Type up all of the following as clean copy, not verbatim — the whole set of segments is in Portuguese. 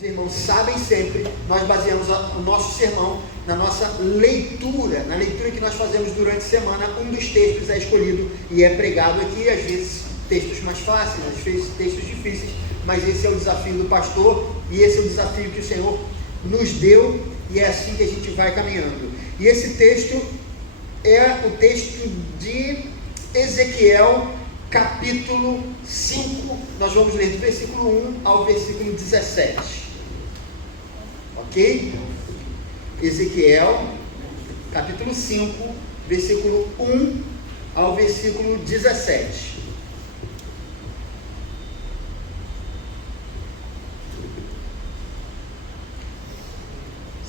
os irmãos sabem sempre, nós baseamos o nosso sermão na nossa leitura, na leitura que nós fazemos durante a semana. Um dos textos é escolhido e é pregado aqui, às vezes textos mais fáceis, às vezes textos difíceis, mas esse é o desafio do pastor e esse é o desafio que o Senhor nos deu, e é assim que a gente vai caminhando. E esse texto é o texto de Ezequiel, capítulo 5, nós vamos ler do versículo 1 ao versículo 17, ok? Ezequiel, capítulo 5, versículo 1 ao versículo 17.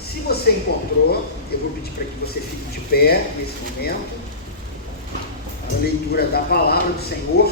Se você encontrou, eu vou pedir para que você fique de pé nesse momento, a leitura da palavra do Senhor.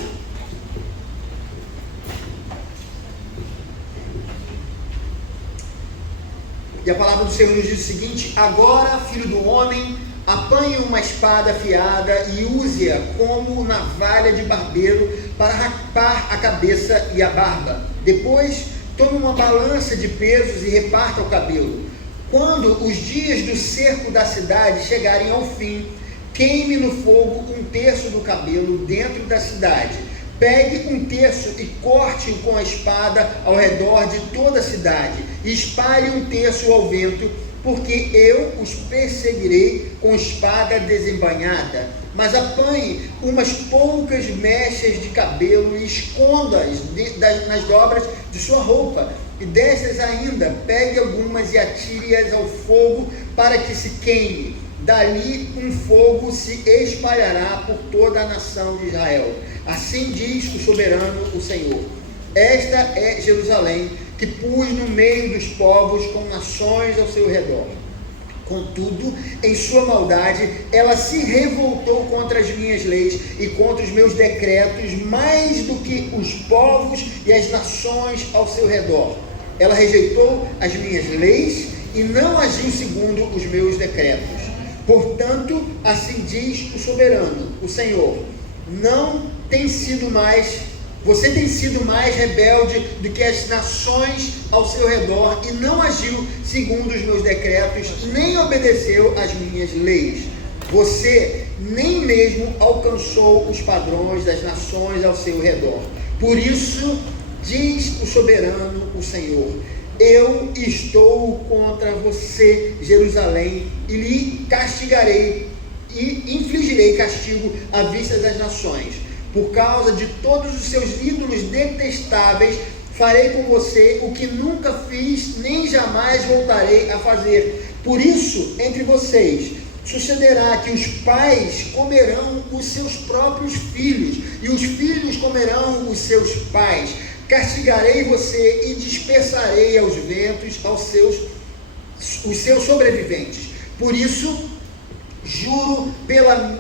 E a palavra do Senhor nos diz o seguinte: agora, filho do homem, apanhe uma espada afiada e use-a como navalha de barbeiro para rapar a cabeça e a barba. Depois, tome uma balança de pesos e reparta o cabelo. Quando os dias do cerco da cidade chegarem ao fim, queime no fogo 1/3 do cabelo dentro da cidade. Pegue 1/3 e corte-o com a espada ao redor de toda a cidade. E espalhe 1/3 ao vento, porque eu os perseguirei com espada desembainhada. Mas apanhe umas poucas mechas de cabelo e esconda-as nas dobras de sua roupa. E destas ainda, pegue algumas e atire-as ao fogo para que se queime. Dali um fogo se espalhará por toda a nação de Israel. Assim diz o soberano, o Senhor. Esta é Jerusalém, que pus no meio dos povos com nações ao seu redor. Contudo, em sua maldade, ela se revoltou contra as minhas leis e contra os meus decretos, mais do que os povos e as nações ao seu redor. Ela rejeitou as minhas leis e não agiu segundo os meus decretos. Portanto, assim diz o soberano, o Senhor, você tem sido mais rebelde do que as nações ao seu redor e não agiu segundo os meus decretos, nem obedeceu às minhas leis. Você nem mesmo alcançou os padrões das nações ao seu redor. Por isso, diz o soberano, o Senhor, eu estou contra você, Jerusalém, e lhe castigarei e infligirei castigo à vista das nações. Por causa de todos os seus ídolos detestáveis, farei com você o que nunca fiz, nem jamais voltarei a fazer. Por isso, entre vocês, sucederá que os pais comerão os seus próprios filhos, e os filhos comerão os seus pais. Castigarei você e dispersarei aos ventos os seus sobreviventes. Por isso, juro pela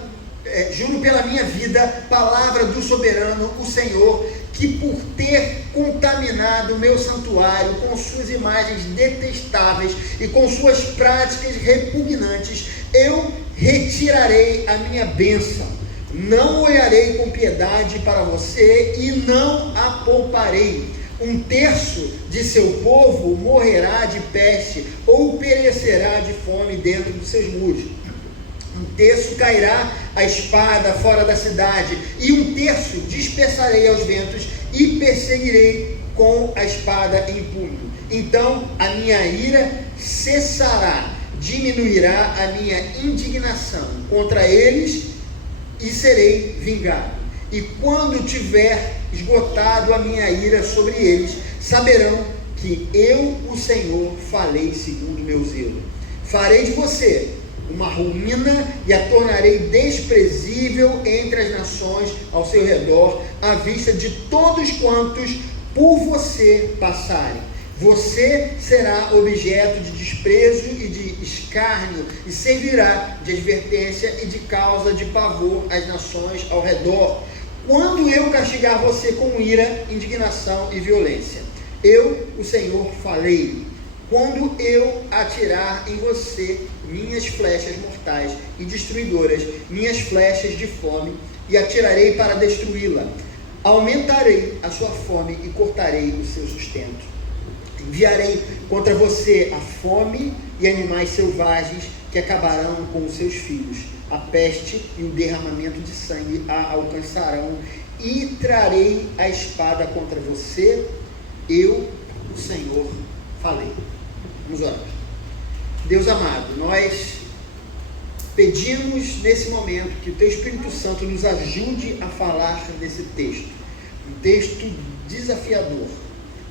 minha vida, palavra do soberano, o Senhor, que por ter contaminado o meu santuário com suas imagens detestáveis e com suas práticas repugnantes, eu retirarei a minha bênção. Não olharei com piedade para você e não a pouparei. 1/3 de seu povo morrerá de peste ou perecerá de fome dentro dos seus muros. 1/3 cairá a espada fora da cidade, e 1/3 dispersarei aos ventos e perseguirei com a espada em punho. Então a minha ira cessará, diminuirá a minha indignação contra eles e serei vingado. E quando tiver esgotado a minha ira sobre eles, saberão que eu, o Senhor, falei segundo meu zelo. Farei de você uma ruína e a tornarei desprezível entre as nações ao seu redor, à vista de todos quantos por você passarem. Você será objeto de desprezo e de escárnio e servirá de advertência e de causa de pavor às nações ao redor, quando eu castigar você com ira, indignação e violência. Eu, o Senhor, falei. Quando eu atirar em você minhas flechas mortais e destruidoras, minhas flechas de fome, e atirarei para destruí-la, aumentarei a sua fome e cortarei o seu sustento. Enviarei contra você a fome e animais selvagens que acabarão com os seus filhos. A peste e o derramamento de sangue a alcançarão e trarei a espada contra você. Eu, o Senhor, falei. Vamos orar. Deus amado, nós pedimos nesse momento que o Teu Espírito Santo nos ajude a falar desse texto. Um texto desafiador.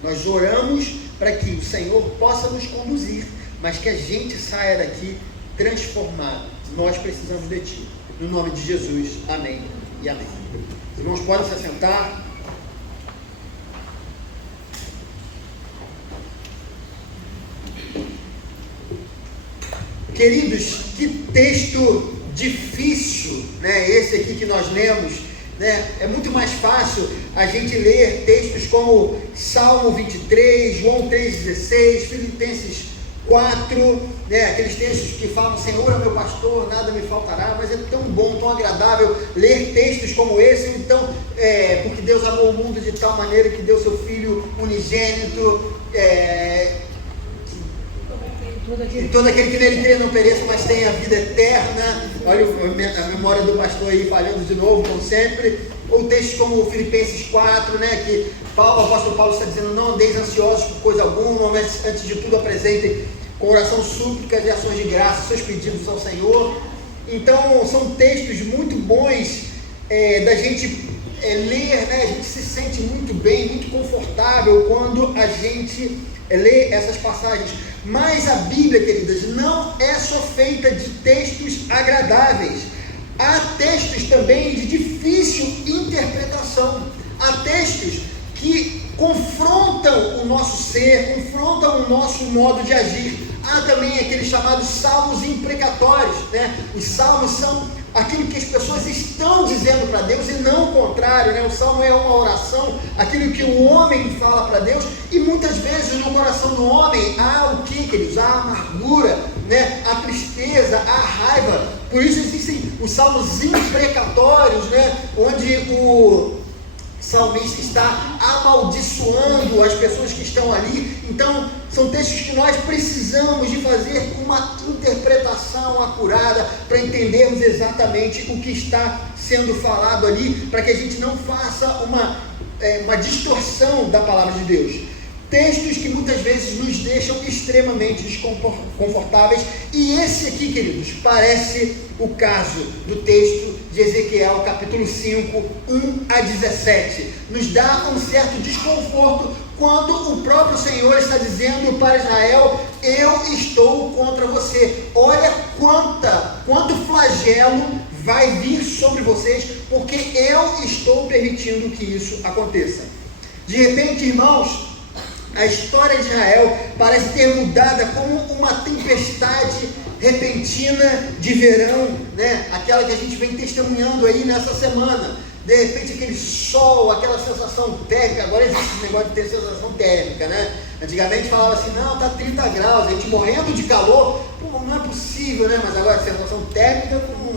Nós oramos para que o Senhor possa nos conduzir, mas que a gente saia daqui transformado. Nós precisamos de Ti. No nome de Jesus, amém e amém. Os irmãos podem se assentar. Queridos, que texto difícil, né? Esse aqui que nós lemos, né? É muito mais fácil a gente ler textos como Salmo 23, João 3,16, Filipenses 4, né? Aqueles textos que falam, Senhor é meu pastor, nada me faltará, mas é tão bom, tão agradável ler textos como esse. Então, porque Deus amou o mundo de tal maneira que deu seu Filho unigênito, e todo aquele que nele crê não pereça, mas tenha a vida eterna. Olha a memória do pastor aí falhando de novo, como sempre. Ou textos como Filipenses 4, né, que o apóstolo Paulo está dizendo, não andeis ansiosos por coisa alguma, mas antes de tudo apresentem com oração, súplicas e ações de graça seus pedidos ao Senhor. Então são textos muito bons da gente ler, né? A gente se sente muito bem, muito confortável quando a gente lê essas passagens. Mas a Bíblia, queridas, não é só feita de textos agradáveis. Há textos também de difícil interpretação. Há textos que confrontam o nosso ser, confrontam o nosso modo de agir. Há também aqueles chamados salmos imprecatórios, né? Os salmos são aquilo que as pessoas estão dizendo para Deus e não o contrário, né? O salmo é uma oração, aquilo que o homem fala para Deus, e muitas vezes no coração do homem há o que, queridos? Há a amargura, né? A tristeza, a raiva. Por isso existem os salmos imprecatórios, né? Onde o salmista está amaldiçoando as pessoas que estão ali. Então são textos que nós precisamos de fazer uma interpretação acurada para entendermos exatamente o que está sendo falado ali, para que a gente não faça uma distorção da palavra de Deus. Textos que muitas vezes nos deixam extremamente desconfortáveis, e esse aqui, queridos, parece o caso do texto de Ezequiel, capítulo 5, 1 a 17. Nos dá um certo desconforto quando o próprio Senhor está dizendo para Israel, eu estou contra você. Olha quanto flagelo vai vir sobre vocês, porque eu estou permitindo que isso aconteça. De repente, irmãos, a história de Israel parece ter mudada como uma tempestade repentina de verão, né? Aquela que a gente vem testemunhando aí nessa semana. De repente aquele sol, aquela sensação térmica. Agora existe esse negócio de ter sensação térmica, né? Antigamente falava assim, não, tá 30 graus, a gente morrendo de calor. Pô, não é possível, né? Mas agora sensação térmica com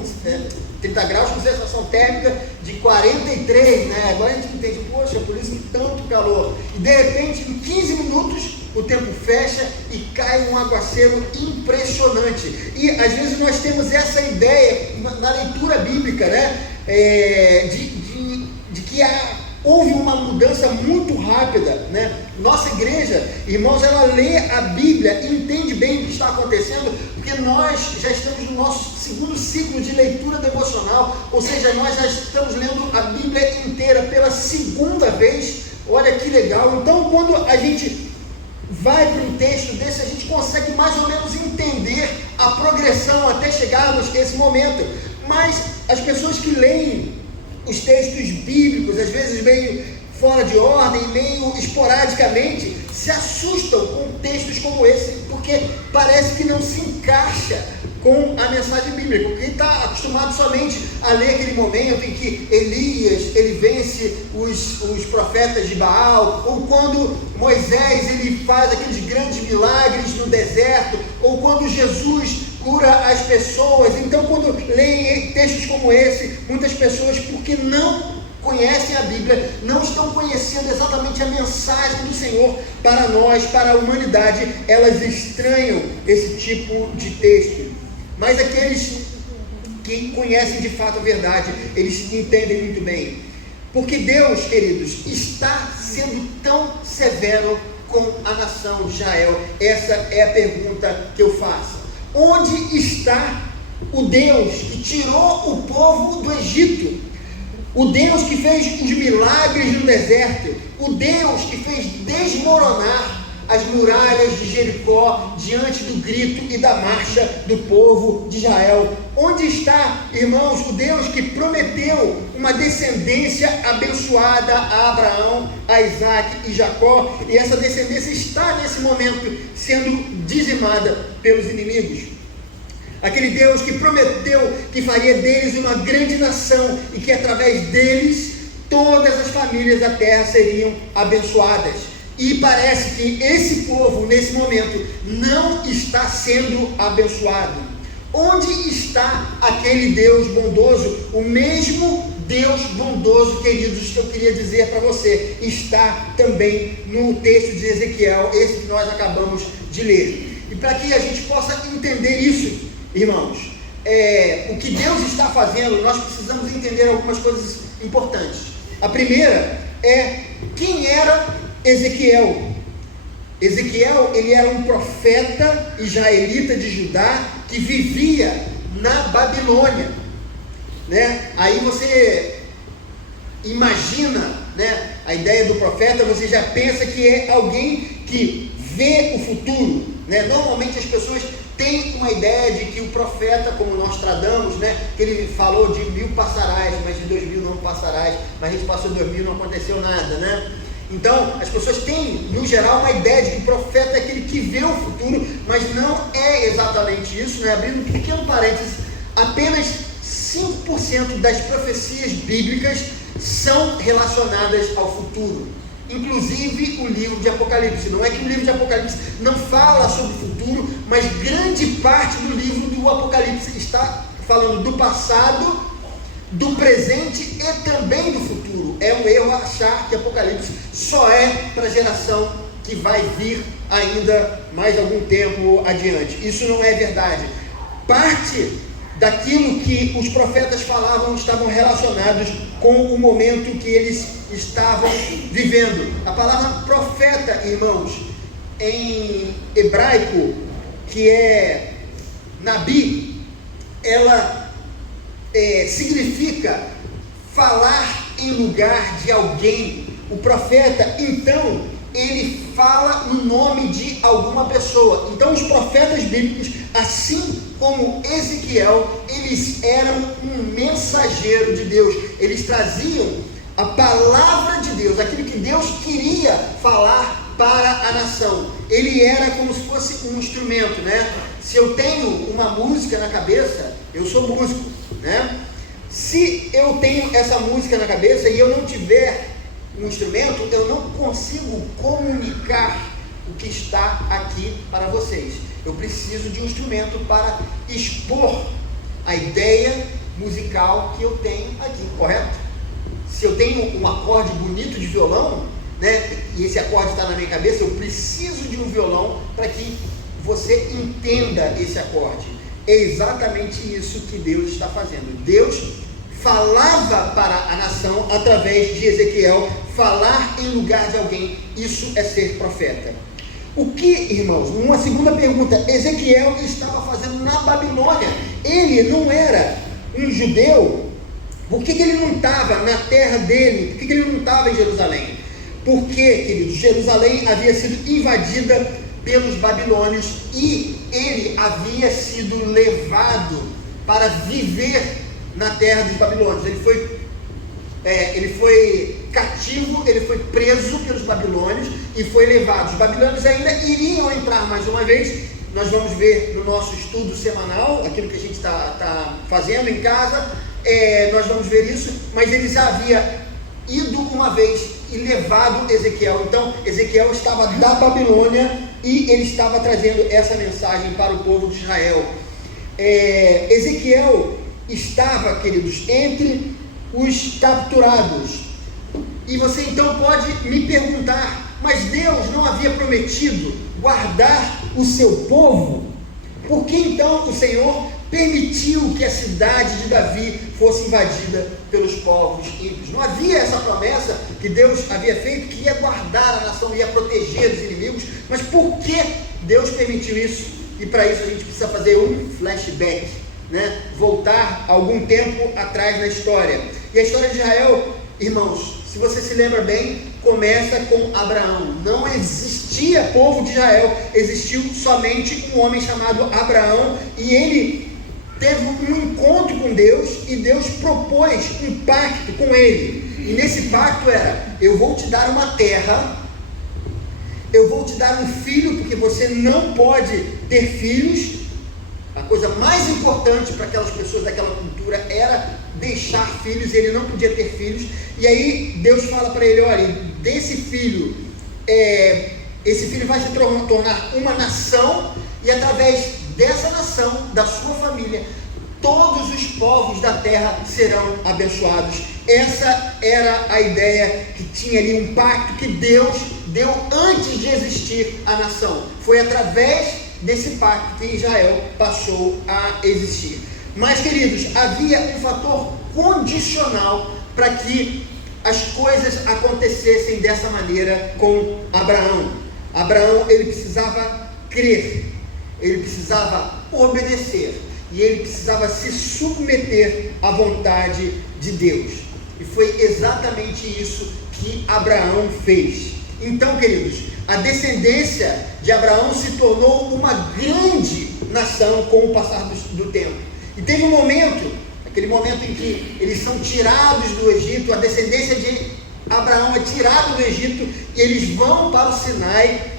30 graus com sensação térmica de 43, né? Agora a gente entende, poxa, por isso que tanto calor. E de repente, em 15 minutos, o tempo fecha e cai um aguaceiro impressionante. E às vezes nós temos essa ideia na leitura bíblica, né? De que houve uma mudança muito rápida, né? Nossa igreja, irmãos, ela lê a Bíblia e entende bem o que está acontecendo, porque nós já estamos no nosso segundo ciclo de leitura devocional, ou seja, nós já estamos lendo a Bíblia inteira pela segunda vez. Olha que legal. Então, quando a gente vai para um texto desse, a gente consegue mais ou menos entender a progressão até chegarmos a esse momento. Mas as pessoas que leem os textos bíblicos, às vezes meio fora de ordem, meio esporadicamente, se assustam com textos como esse, porque parece que não se encaixa com a mensagem bíblica. Quem está acostumado somente a ler aquele momento em que Elias, ele vence os profetas de Baal, ou quando Moisés, ele faz aqueles grandes milagres no deserto, ou quando Jesus cura as pessoas. Então, quando leem textos como esse, muitas pessoas, porque não conhecem a Bíblia, não estão conhecendo exatamente a mensagem do Senhor para nós, para a humanidade. Elas estranham esse tipo de texto. Mas aqueles que conhecem de fato a verdade, eles entendem muito bem. Porque Deus, queridos, está sendo tão severo com a nação de Israel. Essa é a pergunta que eu faço. Onde está o Deus que tirou o povo do Egito? O Deus que fez os milagres no deserto? O Deus que fez desmoronar as muralhas de Jericó diante do grito e da marcha do povo de Israel? Onde está, irmãos, o Deus que prometeu uma descendência abençoada a Abraão, a Isaac e Jacó, e essa descendência está nesse momento sendo dizimada pelos inimigos? Aquele Deus que prometeu que faria deles uma grande nação e que através deles todas as famílias da terra seriam abençoadas. E parece que esse povo, nesse momento, não está sendo abençoado. Onde está aquele Deus bondoso? O mesmo Deus bondoso, queridos, que eu queria dizer para você, está também no texto de Ezequiel, esse que nós acabamos de ler. E para que a gente possa entender isso, irmãos, o que Deus está fazendo, nós precisamos entender algumas coisas importantes. A primeira é quem era Ezequiel. Ezequiel, ele era um profeta israelita de Judá que vivia na Babilônia, né? Aí você imagina, né, a ideia do profeta, você já pensa que é alguém que vê o futuro, né? Normalmente as pessoas têm uma ideia de que o profeta, como Nostradamus, né, que ele falou de 1000 passarás, mas de 2000 não passarás, mas a gente passou 2000 e não aconteceu nada, né? Então, as pessoas têm, no geral, uma ideia de que o profeta é aquele que vê o futuro, mas não é exatamente isso, né? Abrindo um pequeno parênteses, apenas 5% das profecias bíblicas são relacionadas ao futuro. Inclusive o livro de Apocalipse. Não é que o livro de Apocalipse não fala sobre o futuro, mas grande parte do livro do Apocalipse está falando do passado, do presente e também do futuro. É um erro achar que Apocalipse só é para a geração que vai vir ainda mais algum tempo adiante. Isso não é verdade. Parte daquilo que os profetas falavam estavam relacionados com o momento que eles estavam vivendo. A palavra profeta, irmãos, em hebraico, que é Nabi, ela significa falar em lugar de alguém. O profeta, então, ele fala no nome de alguma pessoa. Então os profetas bíblicos, assim como Ezequiel, eles eram um mensageiro de Deus. Eles traziam a palavra de Deus, aquilo que Deus queria falar para a nação. Ele era como se fosse um instrumento, né? Se eu tenho uma música na cabeça, eu sou músico, né? Se eu tenho essa música na cabeça e eu não tiver um instrumento, eu não consigo comunicar o que está aqui para vocês. Eu preciso de um instrumento para expor a ideia musical que eu tenho aqui, correto? Se eu tenho um acorde bonito de violão, né, e esse acorde está na minha cabeça, eu preciso de um violão para que você entenda esse acorde. É exatamente isso que Deus está fazendo. Deus falava para a nação através de Ezequiel. Falar em lugar de alguém, isso é ser profeta. O que, irmãos, uma segunda pergunta, Ezequiel estava fazendo na Babilônia? Ele não era um judeu? Por que ele não estava na terra dele? Por que ele não estava em Jerusalém? Porque, queridos, Jerusalém havia sido invadida pelos babilônios e ele havia sido levado para viver na terra dos babilônios. Ele foi cativo, ele foi preso pelos babilônios e foi levado. Os babilônios ainda iriam entrar mais uma vez. Nós vamos ver no nosso estudo semanal, aquilo que a gente está fazendo em casa, nós vamos ver isso, mas ele já havia ido uma vez e levado Ezequiel. Então Ezequiel estava da Babilônia e ele estava trazendo essa mensagem para o povo de Israel. Ezequiel estava, queridos, entre os capturados. E você então pode me perguntar, mas Deus não havia prometido guardar o seu povo? Por que então o Senhor permitiu que a cidade de Davi fosse invadida pelos povos ímpios? Não havia essa promessa que Deus havia feito, que ia guardar a nação, ia proteger dos inimigos, mas por que Deus permitiu isso? E para isso a gente precisa fazer um flashback, né? Voltar algum tempo atrás na história. E a história de Israel, irmãos, se você se lembra bem, começa com Abraão. Não existia povo de Israel, existiu somente um homem chamado Abraão, e ele teve um encontro com Deus, e Deus propôs um pacto com ele. E nesse pacto era: eu vou te dar uma terra, eu vou te dar um filho, porque você não pode ter filhos. A coisa mais importante para aquelas pessoas daquela cultura era deixar filhos, ele não podia ter filhos. E aí Deus fala para ele: olha, desse filho, esse filho vai se tornar uma nação, e através dessa nação, da sua família, todos os povos da terra serão abençoados. Essa era a ideia, que tinha ali um pacto que Deus deu antes de existir a nação. Foi através desse pacto que Israel passou a existir. Mas, queridos, havia um fator condicional para que as coisas acontecessem dessa maneira com Abraão. Abraão, ele precisava crer, ele precisava obedecer, e ele precisava se submeter à vontade de Deus. E foi exatamente isso que Abraão fez. Então, queridos, a descendência de Abraão se tornou uma grande nação com o passar do tempo. E teve um momento, aquele momento em que eles são tirados do Egito, a descendência de Abraão é tirada do Egito, e eles vão para o Sinai,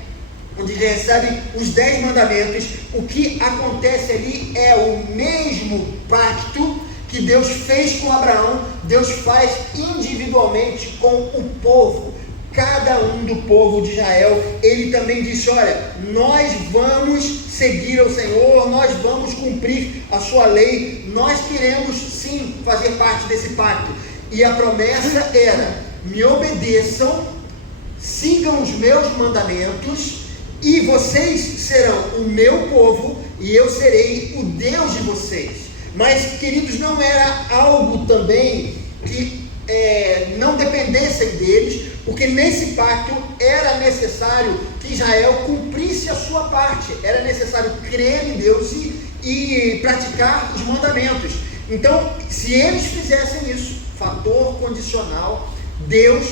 onde eles recebem os 10 mandamentos. O que acontece ali é o mesmo pacto que Deus fez com Abraão, Deus faz individualmente com o povo. Cada um do povo de Israel, ele também disse: olha, nós vamos seguir ao Senhor, nós vamos cumprir a sua lei, nós queremos sim fazer parte desse pacto. E a promessa era: me obedeçam, sigam os meus mandamentos, e vocês serão o meu povo, e eu serei o Deus de vocês. Mas, queridos, não era algo também que não dependessem deles, porque nesse pacto era necessário que Israel cumprisse a sua parte, era necessário crer em Deus e praticar os mandamentos. Então, se eles fizessem isso, fator condicional, Deus,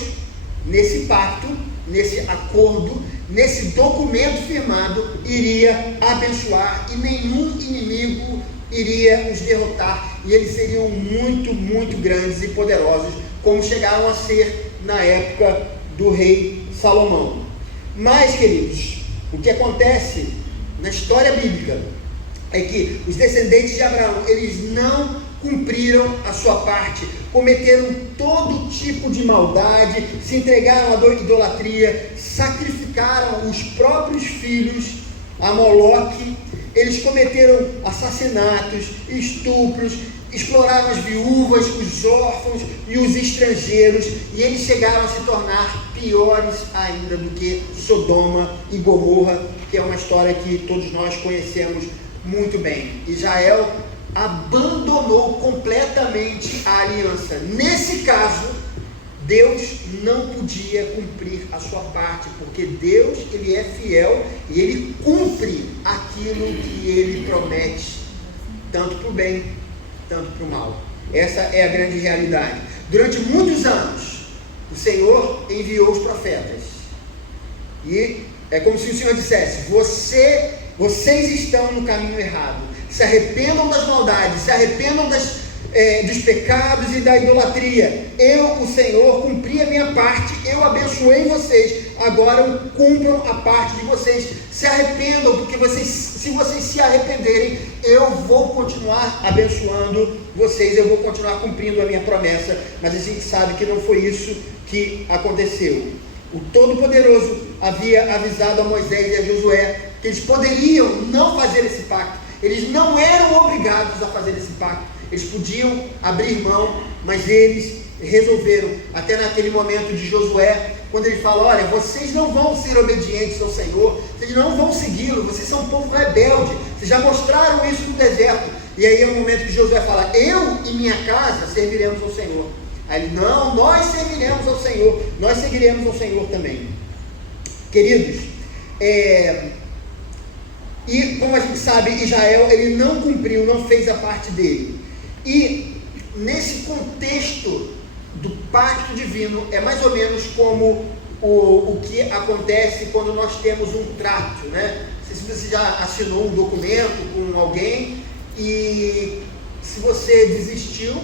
nesse pacto, nesse acordo, nesse documento firmado, iria abençoar, e nenhum inimigo iria os derrotar, e eles seriam muito, muito grandes e poderosos, como chegaram a ser na época do rei Salomão. Mas, queridos, o que acontece na história bíblica é que os descendentes de Abraão, eles não cumpriram a sua parte, cometeram todo tipo de maldade, se entregaram à idolatria, sacrificaram os próprios filhos a Moloque, eles cometeram assassinatos, estupros, exploraram as viúvas, os órfãos e os estrangeiros, e eles chegaram a se tornar piores ainda do que Sodoma e Gomorra, que é uma história que todos nós conhecemos muito bem. Israel abandonou completamente a aliança. Nesse caso, Deus não podia cumprir a sua parte, porque Deus, ele é fiel e ele cumpre aquilo que ele promete, tanto para o bem, tanto para o mal. Essa é a grande realidade. Durante muitos anos, o Senhor enviou os profetas, e é como se o Senhor dissesse: vocês estão no caminho errado, se arrependam das maldades, se arrependam dos pecados e da idolatria. Eu, o Senhor, cumpri a minha parte, eu abençoei vocês, agora cumpram a parte de vocês, se arrependam, porque se vocês se arrependerem, eu vou continuar abençoando vocês, eu vou continuar cumprindo a minha promessa. Mas a gente sabe que não foi isso que aconteceu. O Todo-Poderoso havia avisado a Moisés e a Josué que eles poderiam não fazer esse pacto, Eles não eram obrigados a fazer esse pacto. Eles podiam abrir mão, mas eles resolveram, até naquele momento de Josué, quando ele fala: olha, vocês não vão ser obedientes ao Senhor, vocês não vão segui-lo, vocês são um povo rebelde, vocês já mostraram isso no deserto. E aí é o momento que Josué fala: eu e minha casa serviremos ao Senhor. Aí ele: não, nós serviremos ao Senhor, nós seguiremos ao Senhor também. Queridos, e como a gente sabe, Israel, ele não cumpriu, não fez a parte dele. E nesse contexto do pacto divino, é mais ou menos como o que acontece quando nós temos um trato, né? Não sei se você já assinou um documento com alguém e se você desistiu,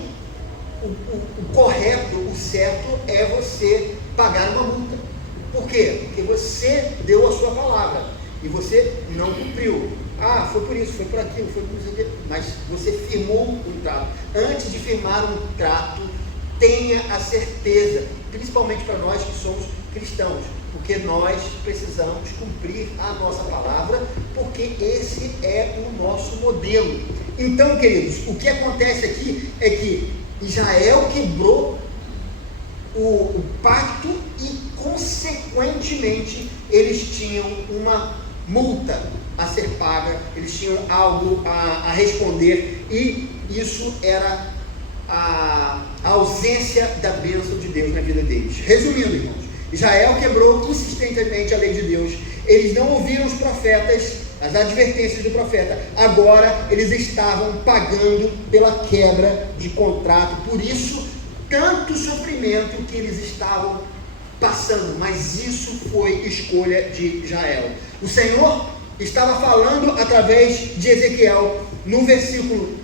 o correto, o certo é você pagar uma multa. Por quê? Porque você deu a sua palavra e você não cumpriu. Ah, foi por isso, foi por aquilo, foi por isso, mas você firmou um trato. Antes de firmar um trato, tenha a certeza, principalmente para nós que somos cristãos, porque nós precisamos cumprir a nossa palavra, porque esse é o nosso modelo. Então, queridos, o que acontece aqui é que Israel quebrou o pacto e, consequentemente, eles tinham uma multa a ser paga, eles tinham algo a responder, e isso era a ausência da bênção de Deus na vida deles. Resumindo, irmãos, Israel quebrou consistentemente a lei de Deus, eles não ouviram os profetas, as advertências do profeta, agora eles estavam pagando pela quebra de contrato, por isso, tanto sofrimento que eles estavam passando, mas isso foi escolha de Israel. O Senhor estava falando através de Ezequiel, no versículo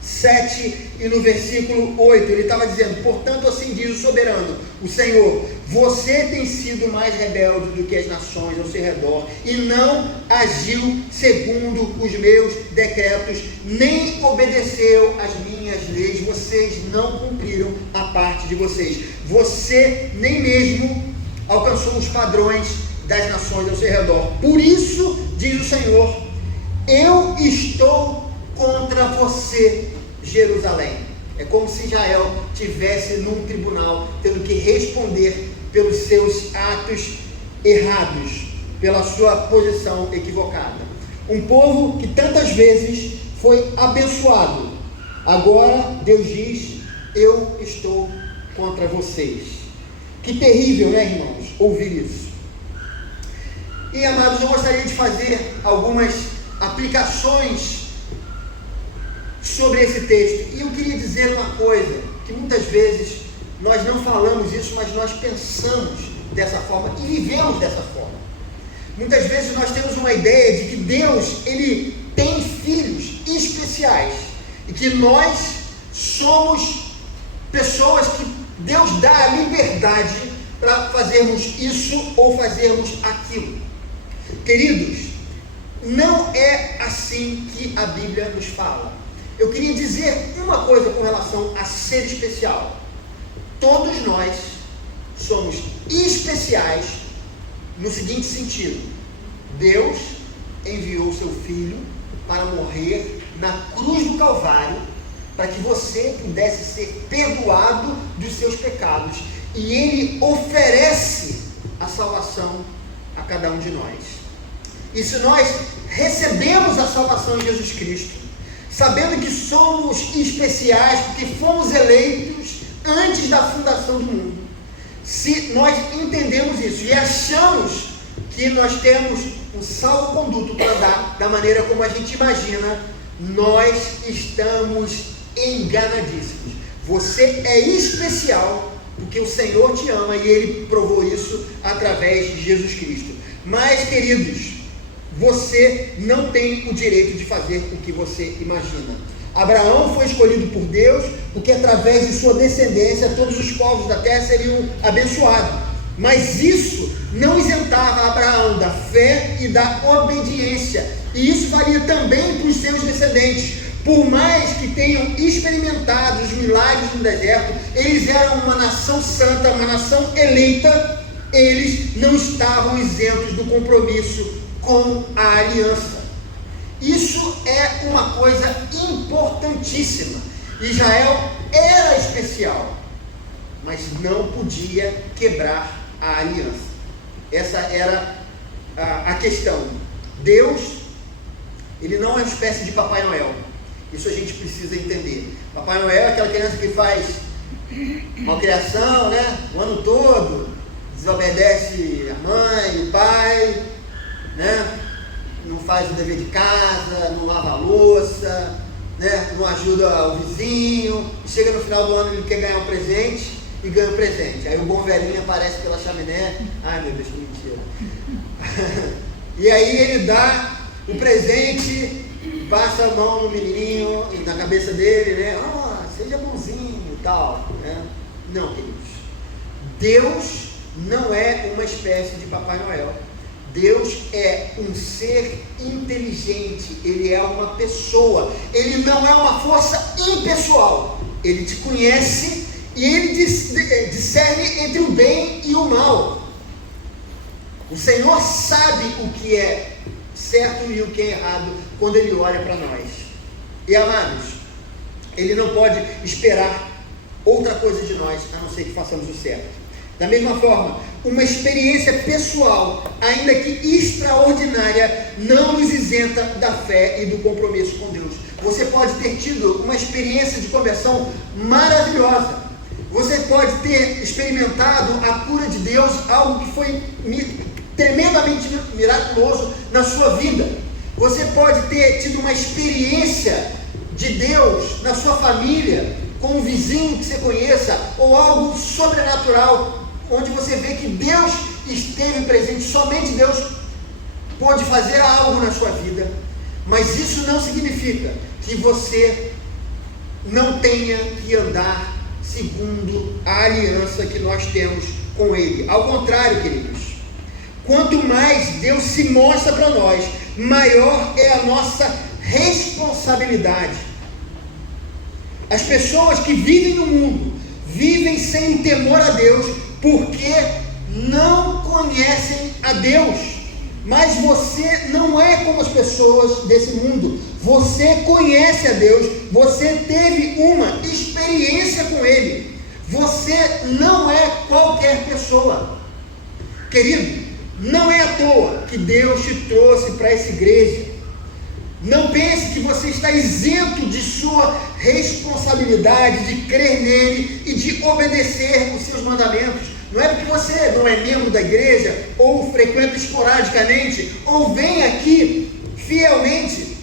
7 e no versículo 8, ele estava dizendo: portanto, assim diz o soberano, o Senhor, você tem sido mais rebelde do que as nações ao seu redor, e não agiu segundo os meus decretos, nem obedeceu às minhas leis, vocês não cumpriram a parte de vocês, você nem mesmo alcançou os padrões das nações ao seu redor. Por isso, diz o Senhor, eu estou contra você, Jerusalém. É como se Israel tivesse num tribunal tendo que responder pelos seus atos errados, pela sua posição equivocada. Um povo que tantas vezes foi abençoado, agora Deus diz: eu estou contra vocês. Que terrível, né, irmãos, ouvir isso. E, amados, eu gostaria de fazer algumas aplicações sobre esse texto, e eu queria dizer uma coisa, que muitas vezes nós não falamos isso, mas nós pensamos dessa forma e vivemos dessa forma. Muitas vezes nós temos uma ideia de que Deus, ele tem filhos especiais, e que nós somos pessoas que Deus dá a liberdade para fazermos isso ou fazermos aquilo. Queridos, não é assim que a Bíblia nos fala. Eu queria dizer uma coisa com relação a ser especial. Todos nós somos especiais no seguinte sentido: Deus enviou seu Filho para morrer na cruz do Calvário, para que você pudesse ser perdoado dos seus pecados, e Ele oferece a salvação a cada um de nós. E se nós recebemos a salvação em Jesus Cristo, sabendo que somos especiais, porque fomos eleitos antes da fundação do mundo, se nós entendemos isso e achamos que nós temos um salvo-conduto para dar da maneira como a gente imagina, nós estamos enganadíssimos. Você é especial porque o Senhor te ama e Ele provou isso através de Jesus Cristo. Mas, queridos, você não tem o direito de fazer o que você imagina. Abraão foi escolhido por Deus porque através de sua descendência todos os povos da terra seriam abençoados. Mas isso não isentava Abraão da fé e da obediência. E isso valia também para os seus descendentes. Por mais que tenham experimentado os milagres no deserto, eles eram uma nação santa, uma nação eleita, eles não estavam isentos do compromisso com a aliança. Isso é uma coisa importantíssima. Israel era especial, mas não podia quebrar a aliança. Essa era a questão. Deus, ele não é uma espécie de Papai Noel. Isso a gente precisa entender. Papai Noel é aquela criança que faz malcriação, né? O ano todo, desobedece a mãe, o pai, né? Não faz o dever de casa, não lava a louça, né? Não ajuda o vizinho. Chega no final do ano, ele quer ganhar um presente e ganha um presente. Aí o bom velhinho aparece pela chaminé. Ai meu Deus, que mentira. E aí ele dá o presente, passa a mão no menininho, na cabeça dele, né? Seja bonzinho e tal, né? Não, queridos. Deus não é uma espécie de Papai Noel. Deus é um ser inteligente, Ele é uma pessoa, Ele não é uma força impessoal. Ele te conhece e Ele discerne entre o bem e o mal. O Senhor sabe o que é certo e o que é errado quando Ele olha para nós. E amados, Ele não pode esperar outra coisa de nós, a não ser que façamos o certo. Da mesma forma, uma experiência pessoal, ainda que extraordinária, não nos isenta da fé e do compromisso com Deus. Você pode ter tido uma experiência de conversão maravilhosa. Você pode ter experimentado a cura de Deus, algo que foi tremendamente miraculoso na sua vida. Você pode ter tido uma experiência de Deus na sua família, com um vizinho que você conheça, ou algo sobrenatural, onde você vê que Deus esteve presente, somente Deus pode fazer algo na sua vida. Mas isso não significa que você não tenha que andar segundo a aliança que nós temos com Ele. Ao contrário, queridos, quanto mais Deus se mostra para nós, maior é a nossa responsabilidade. As pessoas que vivem no mundo, vivem sem temor a Deus, porque não conhecem a Deus. Mas você não é como as pessoas desse mundo. Você conhece a Deus, você teve uma experiência com Ele. Você não é qualquer pessoa. Querido, não é à toa que Deus te trouxe para essa igreja. Não pense que você está isento de sua responsabilidade de crer nele e de obedecer os seus mandamentos. Não é porque você não é membro da igreja, ou frequenta esporadicamente, ou vem aqui fielmente,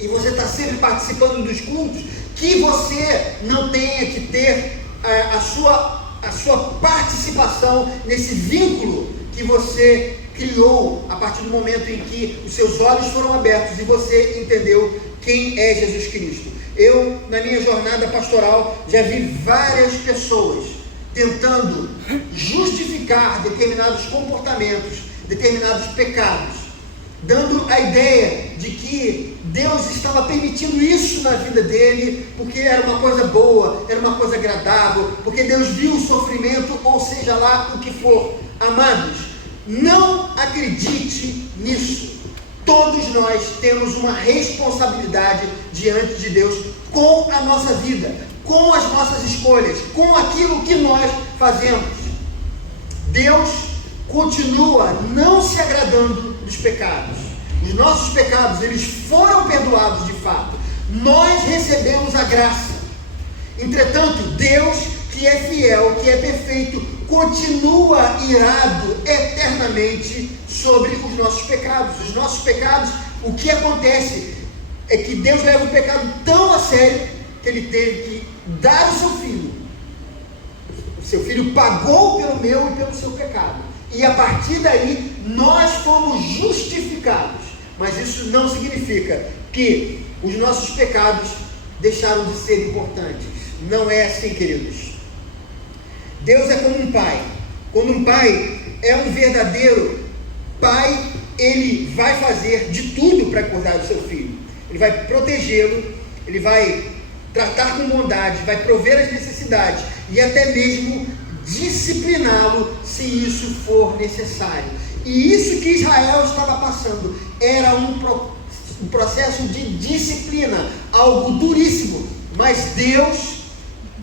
e você está sempre participando dos cultos, que você não tenha que ter a sua participação nesse vínculo que você criou a partir do momento em que os seus olhos foram abertos e você entendeu quem é Jesus Cristo. Eu, na minha jornada pastoral, já vi várias pessoas tentando justificar determinados comportamentos, determinados pecados, dando a ideia de que Deus estava permitindo isso na vida dele, porque era uma coisa boa, era uma coisa agradável, porque Deus viu o sofrimento, ou seja lá o que for. Amados, não acredite nisso. Todos nós temos uma responsabilidade diante de Deus com a nossa vida, com as nossas escolhas, com aquilo que nós fazemos. Deus continua não se agradando dos pecados. Os nossos pecados, eles foram perdoados de fato. Nós recebemos a graça. Entretanto, Deus, que é fiel, que é perfeito, continua irado eternamente sobre os nossos pecados. Os nossos pecados, o que acontece é que Deus leva o pecado tão a sério que Ele teve que dar o seu filho. O seu filho pagou pelo meu e pelo seu pecado. E a partir daí, nós fomos justificados. Mas isso não significa que os nossos pecados deixaram de ser importantes. Não é assim, queridos. Deus é como um pai. Quando um pai é um verdadeiro pai, ele vai fazer de tudo para cuidar do seu filho. Ele vai protegê-lo, ele vai tratar com bondade, vai prover as necessidades e até mesmo discipliná-lo se isso for necessário. E isso que Israel estava passando era um processo de disciplina, algo duríssimo, mas Deus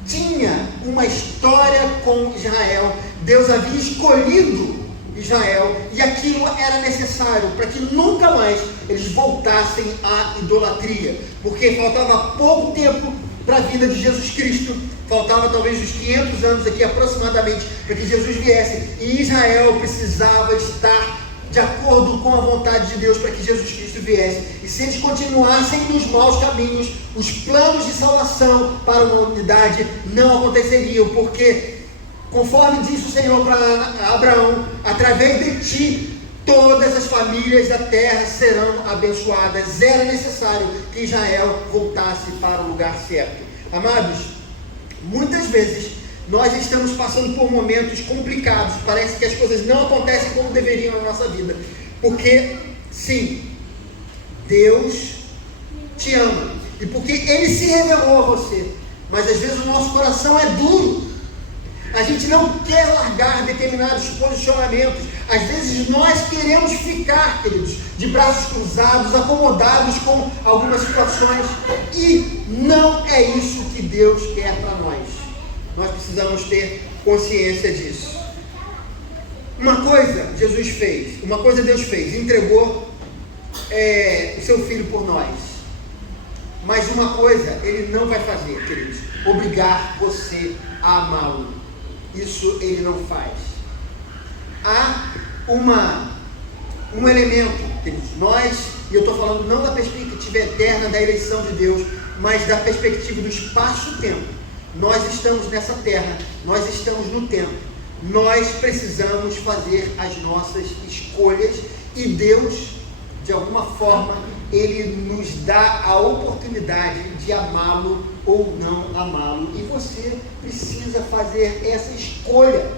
tinha uma história com Israel. Deus havia escolhido Israel e aquilo era necessário para que nunca mais eles voltassem à idolatria, porque faltava pouco tempo para a vinda de Jesus Cristo, faltava talvez uns 500 anos aqui aproximadamente para que Jesus viesse, e Israel precisava estar de acordo com a vontade de Deus para que Jesus Cristo viesse. E se eles continuassem nos maus caminhos, os planos de salvação para a humanidade não aconteceriam, porque conforme disse o Senhor para Abraão, através de ti todas as famílias da terra serão abençoadas. Era necessário que Israel voltasse para o lugar certo. Amados, muitas vezes nós estamos passando por momentos complicados, parece que as coisas não acontecem como deveriam na nossa vida, porque sim, Deus te ama, e porque Ele se revelou a você, mas às vezes o nosso coração é duro, a gente não quer largar determinados posicionamentos, às vezes nós queremos ficar, queridos, de braços cruzados, acomodados com algumas situações, e não é isso que Deus quer para nós. Nós precisamos ter consciência disso. Uma coisa Jesus fez, uma coisa Deus fez, entregou o seu filho por nós. Mas uma coisa Ele não vai fazer, queridos, obrigar você a amá-lo. Isso Ele não faz. Há um elemento, queridos, e eu estou falando não da perspectiva eterna da eleição de Deus, mas da perspectiva do espaço-tempo. Nós estamos nessa terra, nós estamos no tempo, nós precisamos fazer as nossas escolhas e Deus, de alguma forma, Ele nos dá a oportunidade de amá-lo ou não amá-lo, e você precisa fazer essa escolha.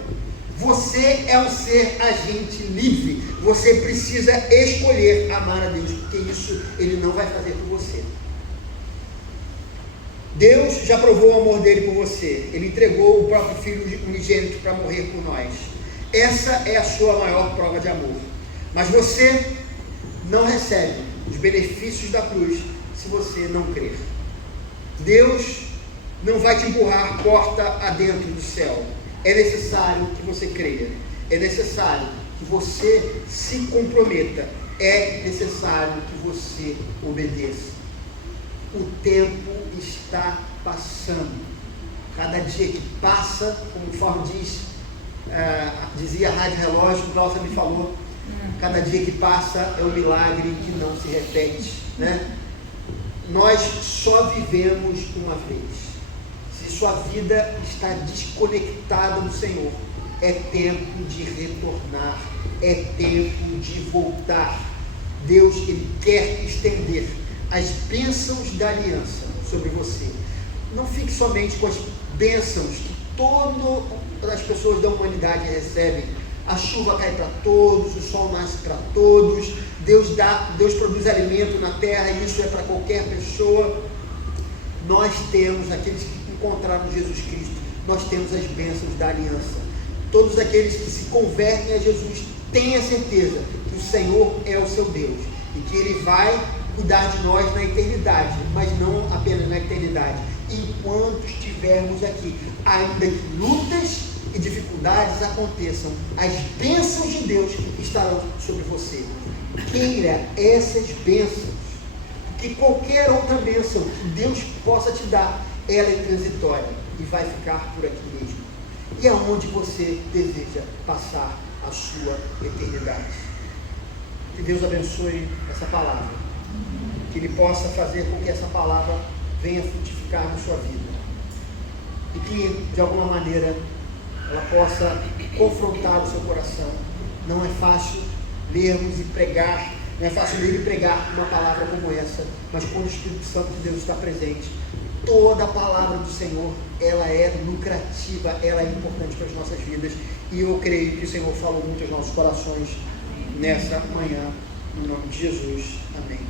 Você é um ser agente livre, você precisa escolher amar a Deus, porque isso Ele não vai fazer por você. Deus já provou o amor dele por você. Ele entregou o próprio Filho unigênito para morrer por nós. Essa é a sua maior prova de amor. Mas você não recebe os benefícios da cruz se você não crer. Deus não vai te empurrar porta adentro do céu. É necessário que você creia. É necessário que você se comprometa. É necessário que você obedeça. O tempo está passando. Cada dia que passa, conforme dizia a Rádio Relógio, o Glaucia me falou, cada dia que passa é um milagre que não se repete, né? Nós só vivemos uma vez. Se sua vida está desconectada do Senhor, é tempo de retornar, é tempo de voltar. Deus, Ele quer estender as bênçãos da aliança sobre você. Não fique somente com as bênçãos que todas as pessoas da humanidade recebem. A chuva cai para todos, o sol nasce para todos, Deus produz alimento na terra, e isso é para qualquer pessoa. Nós temos, aqueles que encontraram Jesus Cristo, nós temos as bênçãos da aliança. Todos aqueles que se convertem a Jesus, tenha certeza que o Senhor é o seu Deus, e que Ele vai cuidar de nós na eternidade, mas não apenas na eternidade, enquanto estivermos aqui, ainda que lutas e dificuldades aconteçam, as bênçãos de Deus estarão sobre você. Queira essas bênçãos, porque qualquer outra bênção que Deus possa te dar, ela é transitória e vai ficar por aqui mesmo. E aonde você deseja passar a sua eternidade? Que Deus abençoe essa palavra, que Ele possa fazer com que essa palavra venha frutificar na sua vida, e que de alguma maneira ela possa confrontar o seu coração. Não é fácil lermos e pregar, não é fácil ler e pregar uma palavra como essa, mas quando o Espírito Santo de Deus está presente, toda a palavra do Senhor, ela é lucrativa, ela é importante para as nossas vidas, e eu creio que o Senhor falou muito aos nossos corações nessa manhã, no nome de Jesus, amém.